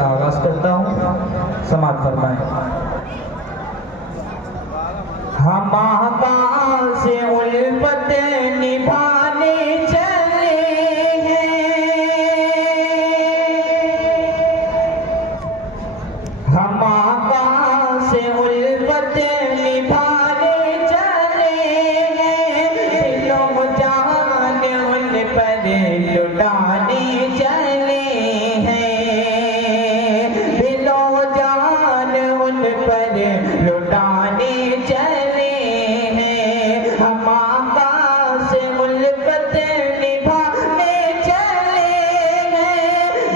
का आगाज करता हूँ, समाप्त फरमाएं। हम आकाश से उल्फत निभाने चले हैं, हम आकाश से उल्फत निभाने चले हैं, दिलों जान उन पर लुटाने चले हैं, दिलों जान उन पर लुटाने चले हैं, हम आकाश से उल्फत निभाने चले हैं,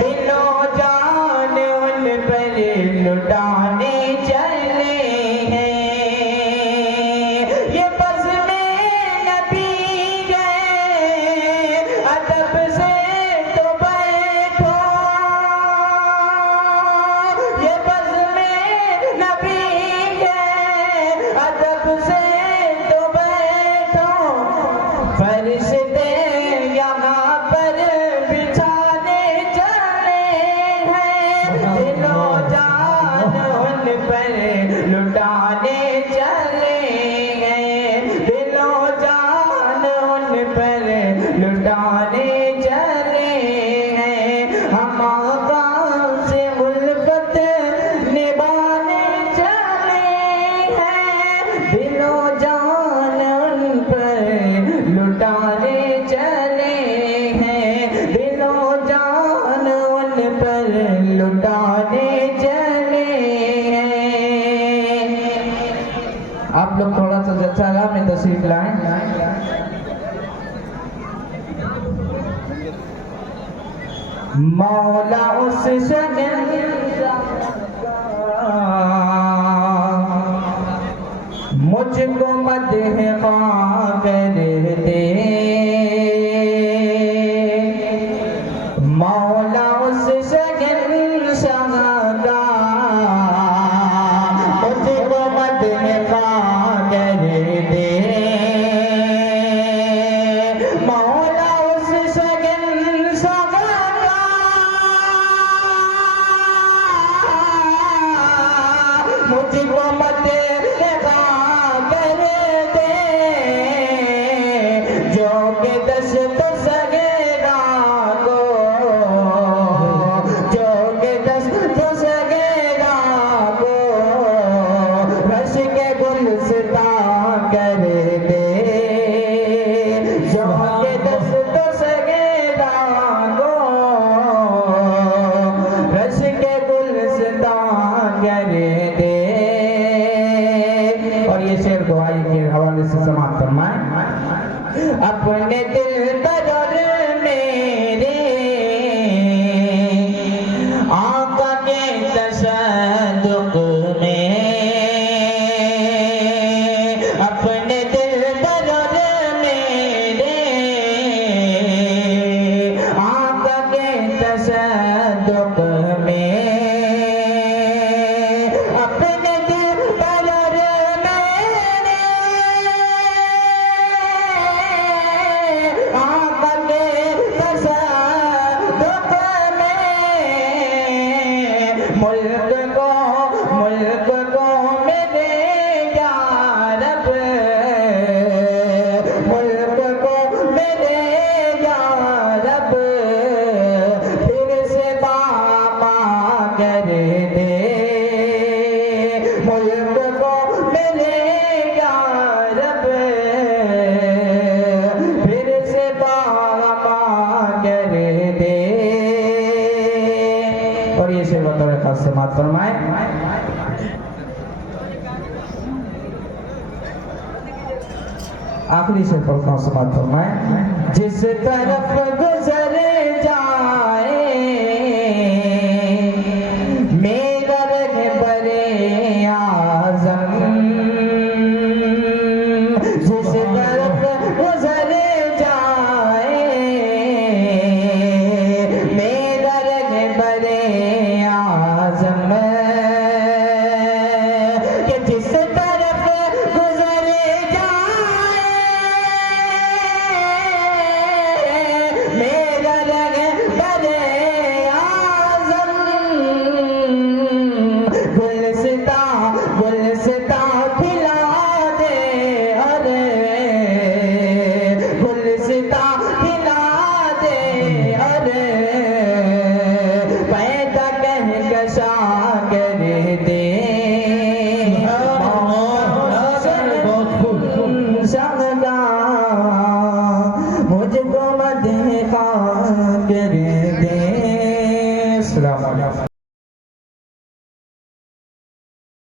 दिलों जान उन पर लुटाने चले हैं। ये बज़्म-ए नबी है, अदब से तो बैठो, ये बज़्म-ए नबी है, अदब से तो बैठो, फरिश्ते यहाँ पर बिछाने चले हैं, दिलो जान उन पर लुटाने चले हैं, दिलो जान उन पर लुटाने चले हैं, हम आकाश से उल्फत निभाने चले हैं, दिलो जान उन पर लुटाने चले हैं, दिलो जान उन पर लुटाने चले हैं। आप लोग थोड़ा सा जलसा में तशरीफ लाएं। मौला उस शगन मुझको मदह कर दे, मौला उस शगन शहदा मुझको मदह कर दे, मौला उस शगन शहदा मुझको मदह कर दे, जो के दस्त सगेरा को, जो के दस्त सगेरा को रश के गुलस्तां कर दे, जो के दस्त सगेरा को रश के गुलस्तां कर दे। और ये शेर दुआई के हवाले से समाप्त फरमाएं। अपने दिल पर मेरे आका के तशद्दुक़ में, अपने दिल पर मेरे आका के तशद्दुक़ में, अपने दिल पर मेरे आका के तशद्दुक़ में, मुल्क को मेरे या रब, मुल्क को मेरे या रब फिर से बामा कर दे, मुल्क को मेरे या रब फिर से बामा कर दे। और ये शेर बतौर खास से मात फरमाए। आखिरी शेर पढ़ता हूँ, समाप्त फरमाए। जिस तरफ गुजर जाए मेरा रहबरे आज़म, जिस तरफ गुजर जाए मेरा रहबरे आज़म, कि जिस तरफ गुजर जाए मेरा रहबरे आज़म, मुझको